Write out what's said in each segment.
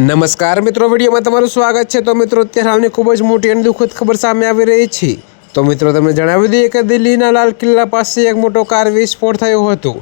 નમસ્કાર મિત્રો, વિડીયોમાં તમારું સ્વાગત છે. તો મિત્રો, અત્યારે હાલની ખૂબ જ મોટી અને દુઃખદ ખબર સામે આવી રહી છે. તો મિત્રો, તમને જણાવી દઈએ કે દિલ્હીના લાલ કિલ્લા પાસે એક મોટો કાર વિસ્ફોટ થયો હતો,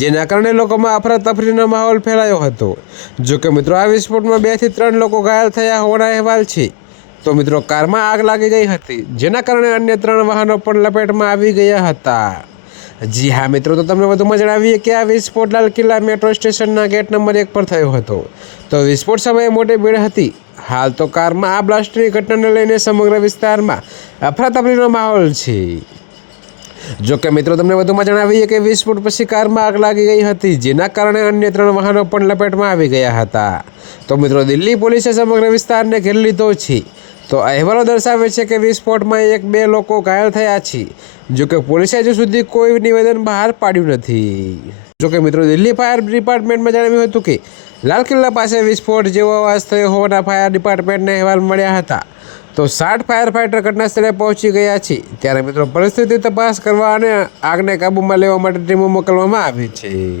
જેના કારણે લોકોમાં અફરાતફરીનો માહોલ ફેલાયો હતો. જો કે મિત્રો, આ વિસ્ફોટમાં બેથી ત્રણ લોકો ઘાયલ થયા હોવાના અહેવાલ છે. તો મિત્રો, કારમાં આગ લાગી ગઈ હતી, જેના કારણે અન્ય ત્રણ વાહનો પણ લપેટમાં આવી ગયા હતા. જી હા, મિત્રો, તો તમને વધુમાં જણાવીએ કે આ વિસ્ફોટ લાલ કિલ્લા મેટ્રો સ્ટેશનના ગેટ નંબર એક પર થયો હતો. તો વિસ્ફોટ સમયે મોટી ભીડ હતી. હાલ તો કારમાં આ બ્લાસ્ટની ઘટનાને લઈને સમગ્ર વિસ્તારમાં અફરાતફરીનો માહોલ છે. જો કે, મિત્રો, તમને વધુમાં જણાવીએ કે વિસ્ફોટ પછી કારમાં આગ લાગી ગઈ હતી, જેના કારણે અન્ય ત્રણ વાહનો પણ લપેટમાં આવી ગયા હતા. તો મિત્રો, દિલ્હી પોલીસે સમગ્ર વિસ્તારને ઘેરી લીધો છે. તો અહેવાલો દર્શાવે છે કે વિસ્ફોટમાં એક બે લોકો ઘાયલ થયા છે જોકે પોલીસે હજુ સુધી કોઈ નિવેદન બહાર પાડ્યું નથી. જો કે મિત્રો, દિલ્હી ફાયર ડિપાર્ટમેન્ટમાં જણાવ્યું હતું કે લાલ કિલ્લા પાસે વિસ્ફોટ જેવો અવાજ થયો હોવાના ફાયર ડિપાર્ટમેન્ટને અહેવાલ મળ્યા હતા. તો સાઠ ફાયર ફાઇટર ઘટના સ્થળે પહોંચી ગયા છે. ત્યારે મિત્રો, પરિસ્થિતિ તપાસ કરવા અને આગને કાબૂમાં લેવા માટે ટીમો મોકલવામાં આવી છે.